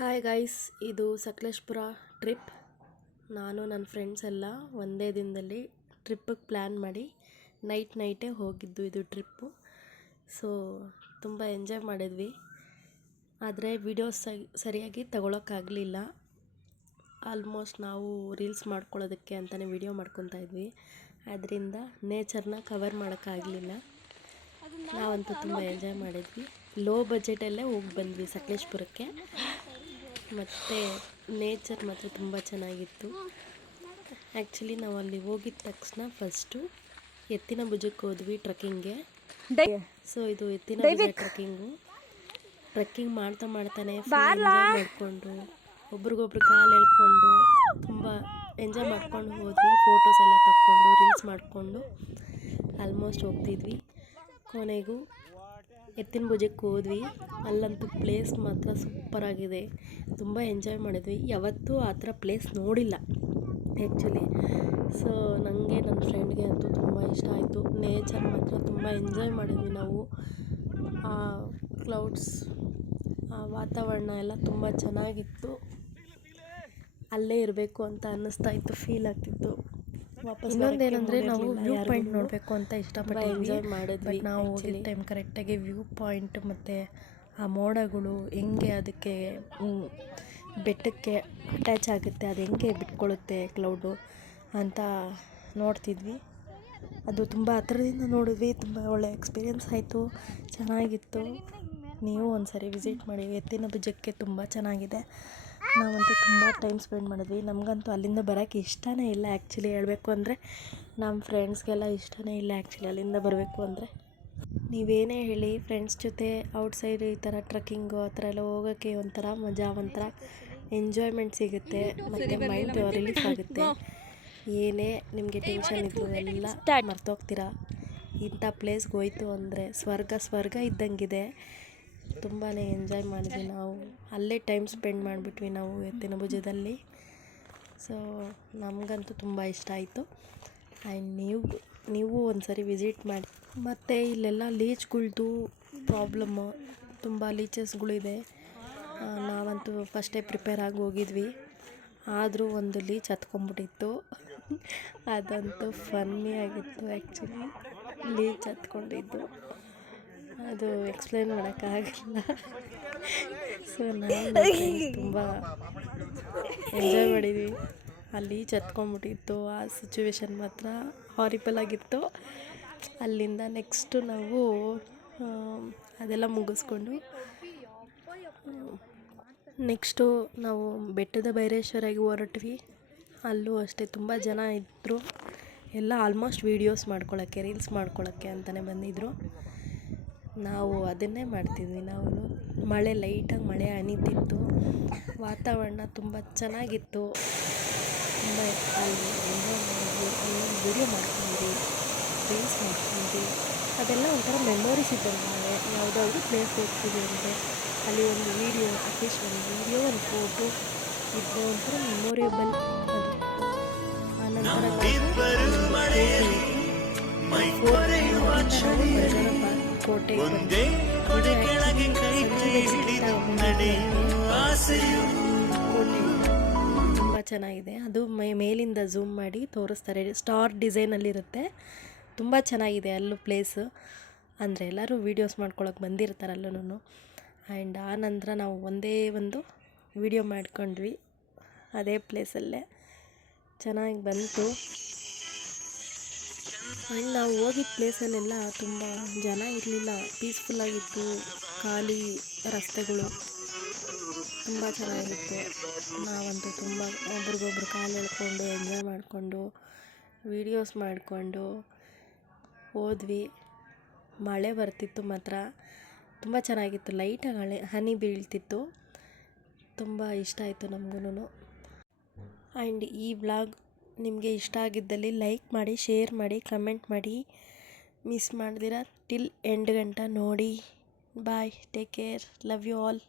Hi guys ಇದು Sakleshpur trip ನಾನು ನನ್ನ ಫ್ರೆಂಡ್ಸ್ ಎಲ್ಲ ಒಂದೇ ದಿನದಲ್ಲಿ ಟ್ರಿಪ್ಪಿಗೆ ಪ್ಲ್ಯಾನ್ ಮಾಡಿ ನೈಟ್ ನೈಟೇ ಹೋಗಿದ್ದು ಇದು ಟ್ರಿಪ್ಪು ಸೊ ತುಂಬ ಎಂಜಾಯ್ ಮಾಡಿದ್ವಿ. ಆದರೆ ವಿಡಿಯೋಸ್ ಸರಿಯಾಗಿ ತಗೊಳಕ್ಕಾಗಲಿಲ್ಲ. ಆಲ್ಮೋಸ್ಟ್ ನಾವು ರೀಲ್ಸ್ ಮಾಡ್ಕೊಳ್ಳೋದಕ್ಕೆ ಅಂತಲೇ ವಿಡಿಯೋ ಮಾಡ್ಕೊತಾ ಇದ್ವಿ. ಅದರಿಂದ ನೇಚರ್ನ ಕವರ್ ಮಾಡೋಕ್ಕಾಗಲಿಲ್ಲ. ನಾವಂತೂ ತುಂಬ ಎಂಜಾಯ್ ಮಾಡಿದ್ವಿ. ಲೋ ಬಜೆಟಲ್ಲೇ ಹೋಗಿ ಬಂದ್ವಿ ಸಕಲೇಶ್ಪುರಕ್ಕೆ. ಮತ್ತು ನೇಚರ್ ಮಾತ್ರ ತುಂಬ ಚೆನ್ನಾಗಿತ್ತು. ಆ್ಯಕ್ಚುಲಿ ನಾವು ಅಲ್ಲಿ ಹೋಗಿದ ತಕ್ಷಣ ಫಸ್ಟು ಎತ್ತಿನ ಭುಜಕ್ಕೆ ಹೋದ್ವಿ ಟ್ರಕ್ಕಿಂಗ್ಗೆ ಸೊ ಇದು ಎತ್ತಿನ ಭುಜ ಟ್ರಕ್ಕಿಂಗು ಟ್ರಕ್ಕಿಂಗ್ ಮಾಡ್ತಾ ಮಾಡ್ತಾನೆ ಮಾಡಿಕೊಂಡು ಒಬ್ರಿಗೊಬ್ರು ಕಾಲು ಎಳ್ಕೊಂಡು ತುಂಬ ಎಂಜಾಯ್ ಮಾಡ್ಕೊಂಡು ಹೋದ್ವಿ. ಫೋಟೋಸ್ ಎಲ್ಲ ತಕ್ಕೊಂಡು ರೀಲ್ಸ್ ಮಾಡಿಕೊಂಡು ಆಲ್ಮೋಸ್ಟ್ ಹೋಗ್ತಿದ್ವಿ. ಕೊನೆಗೂ ಎತ್ತಿನ ಭುಜಕ್ಕೆ ಹೋದ್ವಿ. ಅಲ್ಲಂತೂ ಪ್ಲೇಸ್ ಮಾತ್ರ ಸೂಪರಾಗಿದೆ ತುಂಬ ಎಂಜಾಯ್ ಮಾಡಿದ್ವಿ. ಯಾವತ್ತೂ ಆ ಥರ ಪ್ಲೇಸ್ ನೋಡಿಲ್ಲ ಆ್ಯಕ್ಚುಲಿ ಸೊ ನನಗೆ ನನ್ನ ಫ್ರೆಂಡ್ಗೆ ಅಂತೂ ತುಂಬ ಇಷ್ಟ ಆಯಿತು. ನೇಚರ್ ಮಾತ್ರ ತುಂಬ ಎಂಜಾಯ್ ಮಾಡಿದ್ವಿ ನಾವು. ಆ ಕ್ಲೌಡ್ಸ್ ಆ ವಾತಾವರಣ ಎಲ್ಲ ತುಂಬ ಚೆನ್ನಾಗಿತ್ತು. ಅಲ್ಲೇ ಇರಬೇಕು ಅಂತ ಅನ್ನಿಸ್ತಾ ಇತ್ತು ಫೀಲ್ ಆಗ್ತಿತ್ತು. ಇನ್ನೊಂದೇನಂದ್ರೆ ನಾವು ವ್ಯೂ ಪಾಯಿಂಟ್ ನೋಡಬೇಕು ಅಂತ ಇಷ್ಟಪಟ್ಟು ಎಂಜಾಯ್ ಮಾಡಿದ್ವಿ ಬಟ್ ನಾವು ಹೋಗಿದ್ದ ಟೈಮ್ ಕರೆಕ್ಟಾಗಿ ವ್ಯೂ ಪಾಯಿಂಟ್ ಮತ್ತು ಆ ಮೋಡಗಳು ಹೆಂಗೆ ಅದಕ್ಕೆ ಬೆಟ್ಟಕ್ಕೆ ಅಟ್ಯಾಚ್ ಆಗುತ್ತೆ ಅದು ಹೆಂಗೆ ಬಿಟ್ಕೊಳ್ಳುತ್ತೆ ಕ್ಲೌಡು ಅಂತ ನೋಡ್ತಿದ್ವಿ. ಅದು ತುಂಬ ಹತ್ರದಿಂದ ನೋಡಿದ್ವಿ ತುಂಬ ಒಳ್ಳೆ ಎಕ್ಸ್ಪೀರಿಯೆನ್ಸ್ ಆಯಿತು ಚೆನ್ನಾಗಿತ್ತು. ನೀವು ಒಂದ್ಸರಿ ವಿಸಿಟ್ ಮಾಡಿ ಎತ್ತಿನ ಭುಜಕ್ಕೆ ತುಂಬ ಚೆನ್ನಾಗಿದೆ. ನಾವಂತೂ ತುಂಬ ಟೈಮ್ ಸ್ಪೆಂಡ್ ಮಾಡಿದ್ವಿ. ನಮಗಂತೂ ಅಲ್ಲಿಂದ ಬರೋಕ್ಕೆ ಇಷ್ಟನೇ ಇಲ್ಲ ಆ್ಯಕ್ಚುಲಿ ಹೇಳಬೇಕು ಅಂದರೆ. ನಮ್ಮ ಫ್ರೆಂಡ್ಸ್ಗೆಲ್ಲ ಇಷ್ಟನೇ ಇಲ್ಲ ಆ್ಯಕ್ಚುಲಿ ಅಲ್ಲಿಂದ ಬರಬೇಕು ಅಂದರೆ. ನೀವೇನೇ ಹೇಳಿ ಫ್ರೆಂಡ್ಸ್ ಜೊತೆ ಔಟ್ಸೈಡ್ ಈ ಥರ ಟ್ರಕ್ಕಿಂಗು ಆ ಥರ ಎಲ್ಲ ಹೋಗೋಕ್ಕೆ ಒಂಥರ ಮಜಾ, ಒಂಥರ ಎಂಜಾಯ್ಮೆಂಟ್ ಸಿಗುತ್ತೆ. ಮತ್ತು ಮೈಂಡ್ ರಿಲೀಫ್ ಆಗುತ್ತೆ. ಏನೇ ನಿಮಗೆ ಟೆನ್ಷನ್ ಇದ್ದು ಎಲ್ಲ ಮರ್ತೋಗ್ತೀರಾ. ಇಂಥ ಪ್ಲೇಸ್ಗೆ ಹೋಯ್ತು ಅಂದರೆ ಸ್ವರ್ಗ ಸ್ವರ್ಗ ಇದ್ದಂಗಿದೆ. ತುಂಬಾ ಎಂಜಾಯ್ ಮಾಡಿದ್ವಿ ನಾವು. ಅಲ್ಲೇ ಟೈಮ್ ಸ್ಪೆಂಡ್ ಮಾಡಿಬಿಟ್ವಿ ನಾವು ಎತ್ತಿನ ಭುಜದಲ್ಲಿ. ಸೊ ನಮಗಂತೂ ತುಂಬ ಇಷ್ಟ ಆಯಿತು. ಆ್ಯಂಡ್ ನೀವು ನೀವು ಒಂದು ಸರಿ ವಿಸಿಟ್ ಮಾಡಿ. ಮತ್ತು ಇಲ್ಲೆಲ್ಲ ಲೀಚ್ಗಳ್ದು ಪ್ರಾಬ್ಲಮ್ಮು ತುಂಬ ಲೀಚಸ್ಗಳಿದೆ ನಾವಂತೂ ಫಸ್ಟೇ ಪ್ರಿಪೇರ್ ಆಗಿ ಹೋಗಿದ್ವಿ. ಆದರೂ ಒಂದು ಲೀಚ್ ಹತ್ಕೊಂಡ್ಬಿಟ್ಟಿತ್ತು. ಅದಂತೂ ಫನ್ನಿ ಆಗಿತ್ತು ಆ್ಯಕ್ಚುಲಿ ಲೀಚ್ ಹತ್ಕೊಂಡಿದ್ದು. ಅದು ಎಕ್ಸ್ಪ್ಲೈನ್ ಮಾಡೋಕ್ಕಾಗಲ್ಲ ಸೊ ನಾವು ತುಂಬ ಎಂಜಾಯ್ ಮಾಡಿದ್ವಿ. ಅಲ್ಲಿ ಚತ್ಕೊಂಡ್ಬಿಟ್ಟಿತ್ತು. ಆ ಸಿಚುವೇಶನ್ ಮಾತ್ರ ಹಾರಿಬಲ್ ಆಗಿತ್ತು. ಅಲ್ಲಿಂದ ನೆಕ್ಸ್ಟು ನಾವು ಅದೆಲ್ಲ ಮುಗಿಸ್ಕೊಂಡು ನೆಕ್ಸ್ಟು ನಾವು ಬೆಟ್ಟದ ಬೈರೇಶ್ವರಾಗಿ ಹೊರಟ್ವಿ. ಅಲ್ಲೂ ಅಷ್ಟೇ ತುಂಬ ಜನ ಇದ್ದರು ಎಲ್ಲ ಆಲ್ಮೋಸ್ಟ್ ವೀಡಿಯೋಸ್ ಮಾಡ್ಕೊಳ್ಳೋಕ್ಕೆ ರೀಲ್ಸ್ ಮಾಡ್ಕೊಳ್ಳೋಕ್ಕೆ ಅಂತಲೇ ಬಂದಿದ್ದರು ನಾವು ಅದನ್ನೇ ಮಾಡ್ತಿದ್ವಿ. ನಾವು ಮಳೆ ಲೈಟಾಗಿ ಮಳೆ ಹನಿತಿತ್ತು ವಾತಾವರಣ ತುಂಬ ಚೆನ್ನಾಗಿತ್ತು. ತುಂಬ ಅಲ್ಲಿ ಎಂಜಾಯ್ ಮಾಡಿದ್ವಿ. ವಿಡಿಯೋ ಮಾಡ್ಕೊಂಡ್ವಿ, ರೀಲ್ಸ್ ಮಾಡ್ಕೊಂಡ್ವಿ. ಅದೆಲ್ಲ ಒಂಥರ ಮೆಮೊರೀಸ್ ಇದ್ದಂಗೆ ಯಾವುದಾದ್ರೂ ಪ್ಲೇಸ್ ಹೋಗ್ತೀವಿ ಅಂದರೆ ಅಲ್ಲಿ ಒಂದು ವೀಡಿಯೋ, ಅಟ್ಲೀಸ್ಟ್ ಒಂದು ವೀಡಿಯೋ, ಒಂದು ಫೋಟೋ ಇದ್ದರೆ ಒಂಥರ ಮೆಮೊರಿಯಬಲ್ ಅದು. ಆನಂತರ ಕೋಟೆ ತುಂಬ ಚೆನ್ನಾಗಿದೆ. ಅದು ಮೈ ಮೇಲಿಂದ ಝೂಮ್ ಮಾಡಿ ತೋರಿಸ್ತಾರೆ. ಸ್ಟಾರ್ ಡಿಸೈನಲ್ಲಿರುತ್ತೆ. ತುಂಬ ಚೆನ್ನಾಗಿದೆ ಅಲ್ಲೂ ಪ್ಲೇಸು ಅಂದರೆ ಎಲ್ಲರೂ ವೀಡಿಯೋಸ್ ಮಾಡ್ಕೊಳಕ್ಕೆ ಬಂದಿರ್ತಾರಲ್ಲೂ ಆ್ಯಂಡ್ ಆ ನಂತರ ನಾವು ಒಂದೇ ಒಂದು ವಿಡಿಯೋ ಮಾಡ್ಕೊಂಡ್ವಿ. ಅದೇ ಪ್ಲೇಸಲ್ಲೇ ಚೆನ್ನಾಗಿ ಬಂತು. ಆ್ಯಂಡ್ ನಾವು ಹೋಗಿದ್ದ ಪ್ಲೇಸಲ್ಲೆಲ್ಲ ತುಂಬ ಜನ ಇರಲಿಲ್ಲ. ಪೀಸ್ಫುಲ್ಲಾಗಿತ್ತು ಖಾಲಿ ರಸ್ತೆಗಳು. ತುಂಬ ಚೆನ್ನಾಗಿತ್ತು. ನಾವಂತೂ ತುಂಬ ಒಬ್ರಿಗೊಬ್ರು ಕಾಲು ಎಳ್ಕೊಂಡು ಎಂಜಾಯ್ ಮಾಡಿಕೊಂಡು ವೀಡಿಯೋಸ್ ಮಾಡಿಕೊಂಡು ಹೋದ್ವಿ. ಮಳೆ ಬರ್ತಿತ್ತು ಮಾತ್ರ. ತುಂಬ ಚೆನ್ನಾಗಿತ್ತು. ಲೈಟಾಗಿ ಹಳೆ, ಹನಿ ಬೀಳ್ತಿತ್ತು. ತುಂಬ ಇಷ್ಟ ಆಯಿತು ನಮಗೂ ಆ್ಯಂಡ್ ಈ ವ್ಲಾಗ್ ನಿಮಗೆ ಇಷ್ಟ ಆಗಿದ್ದಲ್ಲಿ ಲೈಕ್ ಮಾಡಿ, ಶೇರ್ ಮಾಡಿ, ಕಮೆಂಟ್ ಮಾಡಿ. ಮಿಸ್ ಮಾಡ್ದಿರ. ಟಿಲ್ ಎಂಡ್ ಗಂಟ ನೋಡಿ. Bye. Take care. Love you all.